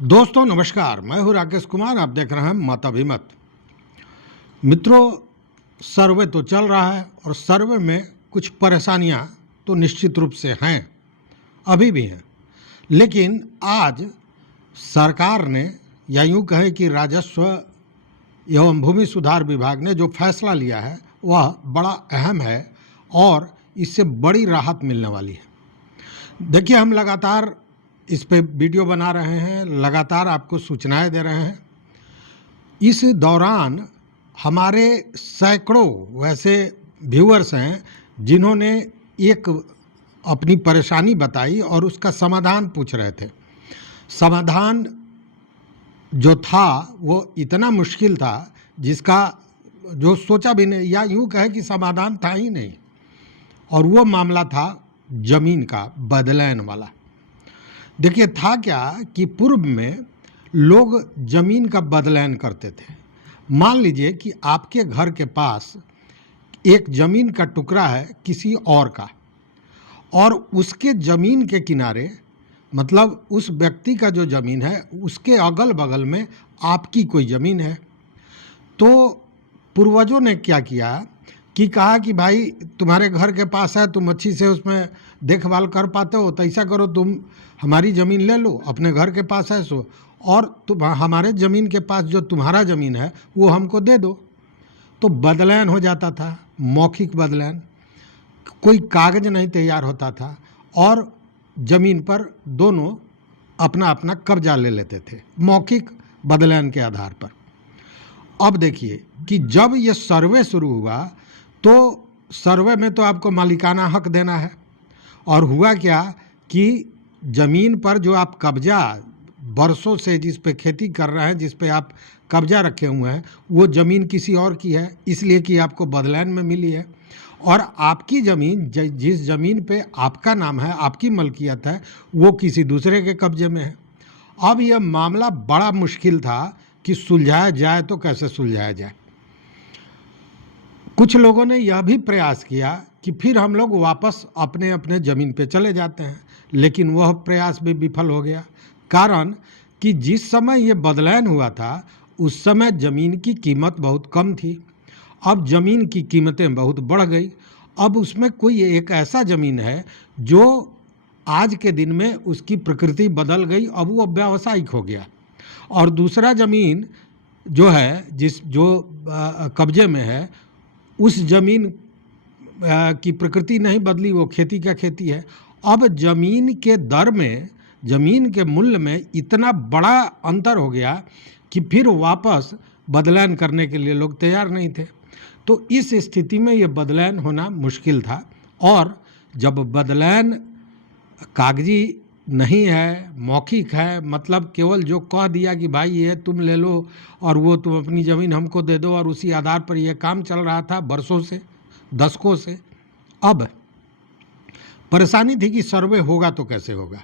दोस्तों नमस्कार, मैं हूं राकेश कुमार। आप देख रहे हैं मत अभिमत। मित्रों, सर्वे तो चल रहा है और सर्वे में कुछ परेशानियां तो निश्चित रूप से हैं, अभी भी हैं। लेकिन आज सरकार ने, या यूं कहें कि राजस्व एवं भूमि सुधार विभाग ने जो फैसला लिया है वह बड़ा अहम है और इससे बड़ी राहत मिलने वाली है। देखिए, हम लगातार इस पे वीडियो बना रहे हैं, लगातार आपको सूचनाएं दे रहे हैं। इस दौरान हमारे सैकड़ों वैसे व्यूअर्स हैं जिन्होंने एक अपनी परेशानी बताई और उसका समाधान पूछ रहे थे। समाधान जो था वो इतना मुश्किल था जिसका जो सोचा भी नहीं, या यूं कहे कि समाधान था ही नहीं। और वो मामला था जमीन का बदलैन वाला। देखिए, था क्या कि पूर्व में लोग जमीन का बदलैन करते थे। मान लीजिए कि आपके घर के पास एक जमीन का टुकड़ा है किसी और का, और उसके जमीन के किनारे, मतलब उस व्यक्ति का जो जमीन है उसके अगल बगल में आपकी कोई जमीन है। तो पूर्वजों ने क्या किया कि कहा कि भाई तुम्हारे घर के पास है, तुम अच्छी से उसमें देखभाल कर पाते हो, तो ऐसा करो, तुम हमारी ज़मीन ले लो, अपने घर के पास है सो, और तुम हमारे ज़मीन के पास जो तुम्हारा ज़मीन है वो हमको दे दो। तो बदलैन हो जाता था, मौखिक बदलैन। कोई कागज़ नहीं तैयार होता था और ज़मीन पर दोनों अपना अपना कब्जा ले लेते थे, मौखिक बदलैन के आधार पर। अब देखिए कि जब ये सर्वे शुरू हुआ तो सर्वे में तो आपको मालिकाना हक देना है, और हुआ क्या कि ज़मीन पर जो आप कब्जा बरसों से जिस पे खेती कर रहे हैं, जिस पे आप कब्जा रखे हुए हैं, वो ज़मीन किसी और की है, इसलिए कि आपको बदलैन में मिली है। और आपकी ज़मीन, जिस ज़मीन पे आपका नाम है, आपकी मलकियत है, वो किसी दूसरे के कब्जे में है। अब यह मामला बड़ा मुश्किल था कि सुलझाया जाए तो कैसे सुलझाया जाए। कुछ लोगों ने यह भी प्रयास किया कि फिर हम लोग वापस अपने अपने ज़मीन पे चले जाते हैं, लेकिन वह प्रयास भी विफल हो गया। कारण कि जिस समय ये बदलैन हुआ था उस समय ज़मीन की कीमत बहुत कम थी। अब ज़मीन की कीमतें बहुत बढ़ गई। अब उसमें कोई एक ऐसा ज़मीन है जो आज के दिन में उसकी प्रकृति बदल गई, अब वो व्यावसायिक हो गया। और दूसरा ज़मीन जो है, जो कब्जे में है, उस ज़मीन की प्रकृति नहीं बदली, वो खेती का खेती है। अब ज़मीन के दर में, ज़मीन के मूल्य में इतना बड़ा अंतर हो गया कि फिर वापस बदलैन करने के लिए लोग तैयार नहीं थे। तो इस स्थिति में ये बदलैन होना मुश्किल था। और जब बदलैन कागजी नहीं है, मौखिक है, मतलब केवल जो कह दिया कि भाई ये तुम ले लो और वो तुम अपनी ज़मीन हमको दे दो, और उसी आधार पर यह काम चल रहा था बरसों से, दशकों से। अब परेशानी थी कि सर्वे होगा तो कैसे होगा,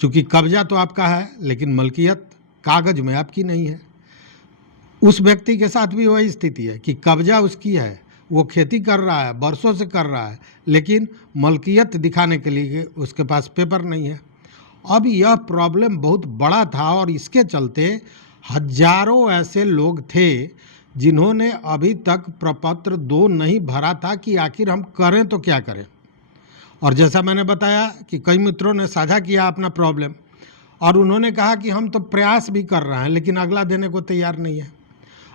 क्योंकि कब्जा तो आपका है लेकिन मलकियत कागज में आपकी नहीं है। उस व्यक्ति के साथ भी वही स्थिति है कि कब्जा उसकी है, वो खेती कर रहा है, बरसों से कर रहा है, लेकिन मलकियत दिखाने के लिए उसके पास पेपर नहीं है। अब यह प्रॉब्लम बहुत बड़ा था और इसके चलते हजारों ऐसे लोग थे जिन्होंने अभी तक प्रपत्र 2 नहीं भरा था कि आखिर हम करें तो क्या करें। और जैसा मैंने बताया कि कई मित्रों ने साझा किया अपना प्रॉब्लम, और उन्होंने कहा कि हम तो प्रयास भी कर रहे हैं लेकिन अगला देने को तैयार नहीं है।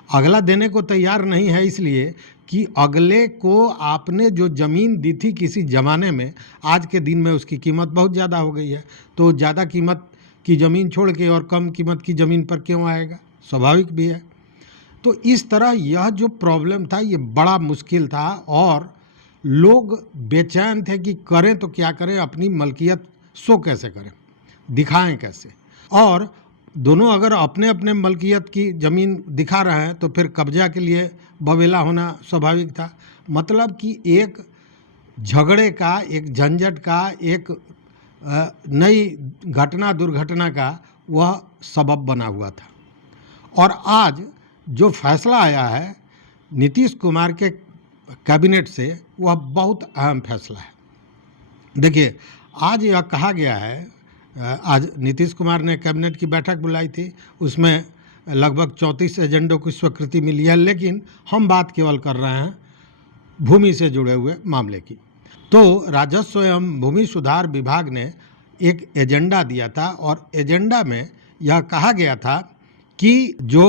अगला देने को तैयार नहीं है इसलिए कि अगले को आपने जो ज़मीन दी थी किसी ज़माने में, आज के दिन में उसकी कीमत बहुत ज़्यादा हो गई है। तो ज़्यादा कीमत की ज़मीन छोड़ के और कम कीमत की ज़मीन पर क्यों आएगा, स्वाभाविक भी है। तो इस तरह यह जो प्रॉब्लम था ये बड़ा मुश्किल था, और लोग बेचैन थे कि करें तो क्या करें, अपनी मलकियत शो कैसे करें, दिखाएं कैसे। और दोनों अगर अपने अपने मलकियत की ज़मीन दिखा रहे हैं तो फिर कब्जा के लिए बवेला होना स्वाभाविक था। मतलब कि एक झगड़े का, एक झंझट का, एक नई घटना दुर्घटना का वह सबब बना हुआ था। और आज जो फैसला आया है नीतीश कुमार के कैबिनेट से, वह बहुत अहम फैसला है। देखिए, आज यह कहा गया है आज नीतीश कुमार ने कैबिनेट की बैठक बुलाई थी, उसमें लगभग 34 एजेंडों की स्वीकृति मिली है, लेकिन हम बात केवल कर रहे हैं भूमि से जुड़े हुए मामले की। तो राजस्व एवं भूमि सुधार विभाग ने एक एजेंडा दिया था और एजेंडा में यह कहा गया था कि जो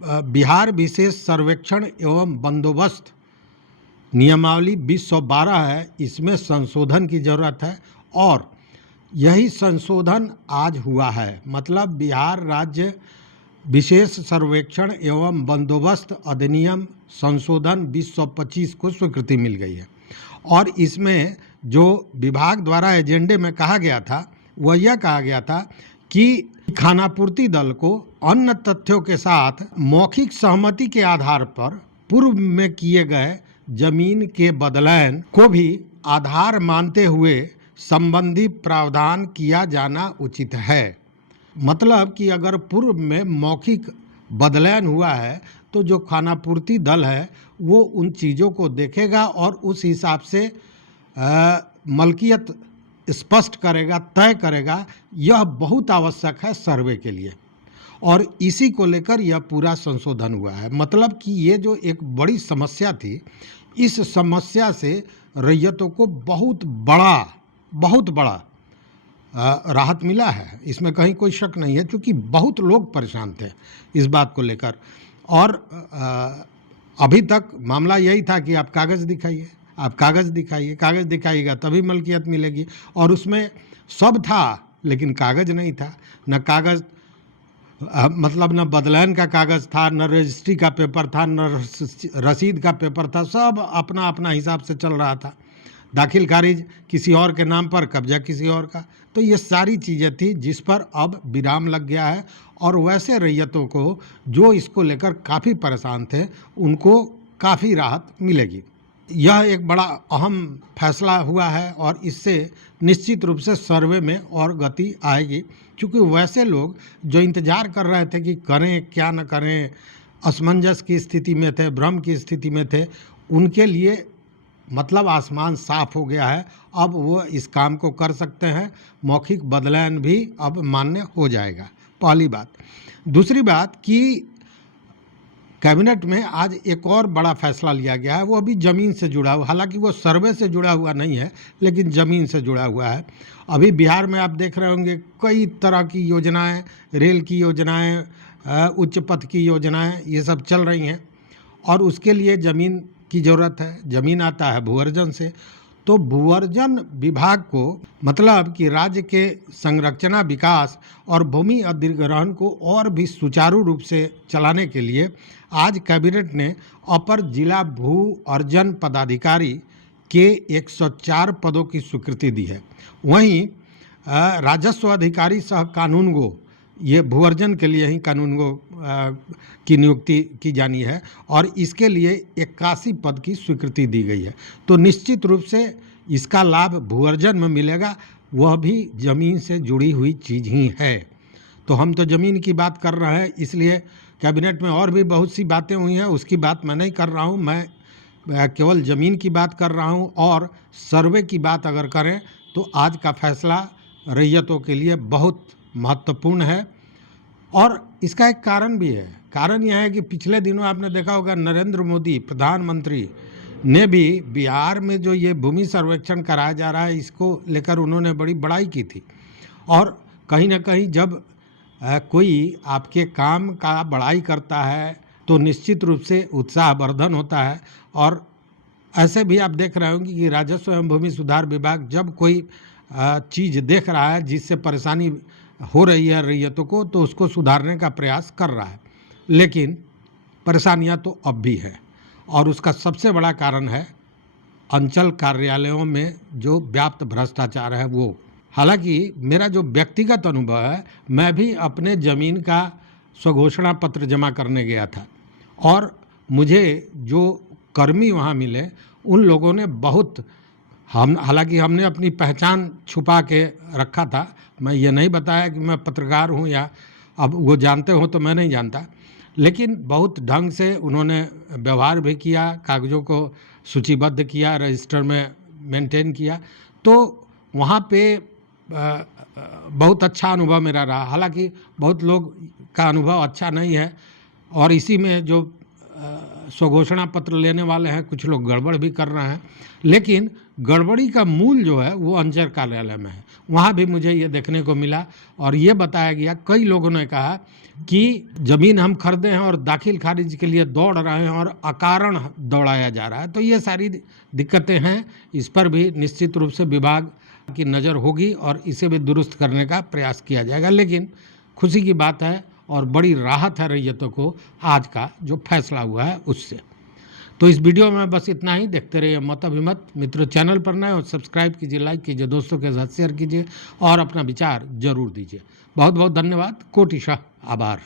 बिहार विशेष सर्वेक्षण एवं बंदोबस्त नियमावली 2012 है, इसमें संशोधन की ज़रूरत है और यही संशोधन आज हुआ है। मतलब बिहार राज्य विशेष सर्वेक्षण एवं बंदोबस्त अधिनियम संशोधन 2025 को स्वीकृति मिल गई है और इसमें जो विभाग द्वारा एजेंडे में कहा गया था वह यह कहा गया था कि खानापूर्ति दल को अन्य तथ्यों के साथ मौखिक सहमति के आधार पर पूर्व में किए गए जमीन के बदलान को भी आधार मानते हुए संबंधी प्रावधान किया जाना उचित है। मतलब कि अगर पूर्व में मौखिक बदलान हुआ है तो जो खानापूर्ति दल है वो उन चीज़ों को देखेगा और उस हिसाब से मलकियत स्पष्ट करेगा, तय करेगा। यह बहुत आवश्यक है सर्वे के लिए और इसी को लेकर यह पूरा संशोधन हुआ है। मतलब कि ये जो एक बड़ी समस्या थी, इस समस्या से रैयतों को बहुत बड़ा राहत मिला है, इसमें कहीं कोई शक नहीं है, क्योंकि बहुत लोग परेशान थे इस बात को लेकर। और अभी तक मामला यही था कि आप कागज़ दिखाइए, आप कागज़ दिखाइए, कागज़ दिखाइएगा तभी मलकियत मिलेगी, और उसमें सब था लेकिन कागज़ नहीं था। न कागज़ मतलब न बदलान का कागज़ था, न रजिस्ट्री का पेपर था, न रसीद का पेपर था, सब अपना अपना हिसाब से चल रहा था। दाखिल खारिज किसी और के नाम पर, कब्जा किसी और का। तो ये सारी चीज़ें थी जिस पर अब विराम लग गया है और वैसे रैयतों को जो इसको लेकर काफ़ी परेशान थे उनको काफ़ी राहत मिलेगी। यह एक बड़ा अहम फैसला हुआ है और इससे निश्चित रूप से सर्वे में और गति आएगी, क्योंकि वैसे लोग जो इंतज़ार कर रहे थे कि करें क्या न करें, असमंजस की स्थिति में थे, भ्रम की स्थिति में थे, उनके लिए मतलब आसमान साफ हो गया है। अब वो इस काम को कर सकते हैं, मौखिक बदलान भी अब मान्य हो जाएगा, पहली बात। दूसरी बात कि कैबिनेट में आज एक और बड़ा फैसला लिया गया है, वो अभी ज़मीन से जुड़ा हुआ, हालांकि वो सर्वे से जुड़ा हुआ नहीं है लेकिन ज़मीन से जुड़ा हुआ है। अभी बिहार में आप देख रहे होंगे कई तरह की योजनाएं, रेल की योजनाएं, उच्च पथ की योजनाएं, ये सब चल रही हैं और उसके लिए ज़मीन की ज़रूरत है। ज़मीन आता है भूअर्जन से, तो भूअर्जन विभाग को मतलब कि राज्य के संरचना विकास और भूमि अधिग्रहण को और भी सुचारू रूप से चलाने के लिए आज कैबिनेट ने अपर जिला भू अर्जन पदाधिकारी के 104 पदों की स्वीकृति दी है। वहीं राजस्व अधिकारी सह कानूनगो, ये भूअर्जन के लिए ही कानूनगो की नियुक्ति की जानी है और इसके लिए 81 पद की स्वीकृति दी गई है। तो निश्चित रूप से इसका लाभ भूअर्जन में मिलेगा, वह भी ज़मीन से जुड़ी हुई चीज़ ही है। तो हम तो ज़मीन की बात कर रहे हैं, इसलिए कैबिनेट में और भी बहुत सी बातें हुई हैं, उसकी बात मैं नहीं कर रहा हूँ। मैं केवल ज़मीन की बात कर रहा हूँ। और सर्वे की बात अगर करें तो आज का फैसला रैयतों के लिए बहुत महत्वपूर्ण है और इसका एक कारण भी है। कारण यह है कि पिछले दिनों आपने देखा होगा नरेंद्र मोदी प्रधानमंत्री ने भी बिहार में जो ये भूमि सर्वेक्षण कराया जा रहा है इसको लेकर उन्होंने बड़ी बड़ाई की थी। और कहीं ना कहीं जब कोई आपके काम का बड़ाई करता है तो निश्चित रूप से उत्साहवर्धन होता है। और ऐसे भी आप देख रहे होंगे कि राजस्व एवं भूमि सुधार विभाग जब कोई चीज़ देख रहा है जिससे परेशानी हो रही है रैयतों को, तो उसको सुधारने का प्रयास कर रहा है। लेकिन परेशानियां तो अब भी है और उसका सबसे बड़ा कारण है अंचल कार्यालयों में जो व्याप्त भ्रष्टाचार है वो। हालांकि मेरा जो व्यक्तिगत अनुभव है, मैं भी अपने ज़मीन का स्वघोषणा पत्र जमा करने गया था और मुझे जो कर्मी वहाँ मिले उन लोगों ने बहुत, हालांकि हमने अपनी पहचान छुपा के रखा था, मैं ये नहीं बताया कि मैं पत्रकार हूँ या अब वो जानते हो तो मैं नहीं जानता, लेकिन बहुत ढंग से उन्होंने व्यवहार भी किया, कागज़ों को सूचीबद्ध किया, रजिस्टर में मेंटेन किया। तो वहाँ पे बहुत अच्छा अनुभव मेरा रहा। हालांकि बहुत लोग का अनुभव अच्छा नहीं है और इसी में जो स्वघोषणा पत्र लेने वाले हैं कुछ लोग गड़बड़ भी कर रहे हैं, लेकिन गड़बड़ी का मूल जो है वो अंचल कार्यालय में है। वहाँ भी मुझे ये देखने को मिला और ये बताया गया, कई लोगों ने कहा कि ज़मीन हम खरीदे हैं और दाखिल खारिज के लिए दौड़ रहे हैं और अकारण दौड़ाया जा रहा है। तो ये सारी दिक्कतें हैं, इस पर भी निश्चित रूप से विभाग की नज़र होगी और इसे भी दुरुस्त करने का प्रयास किया जाएगा। लेकिन खुशी की बात है और बड़ी राहत है रैयतों को आज का जो फैसला हुआ है उससे। तो इस वीडियो में बस इतना ही। देखते रहिए मत अभिमत। मित्रों, चैनल पर नए और सब्सक्राइब कीजिए, लाइक कीजिए, दोस्तों के साथ शेयर कीजिए और अपना विचार जरूर दीजिए। बहुत बहुत धन्यवाद, कोटिशाह आभार।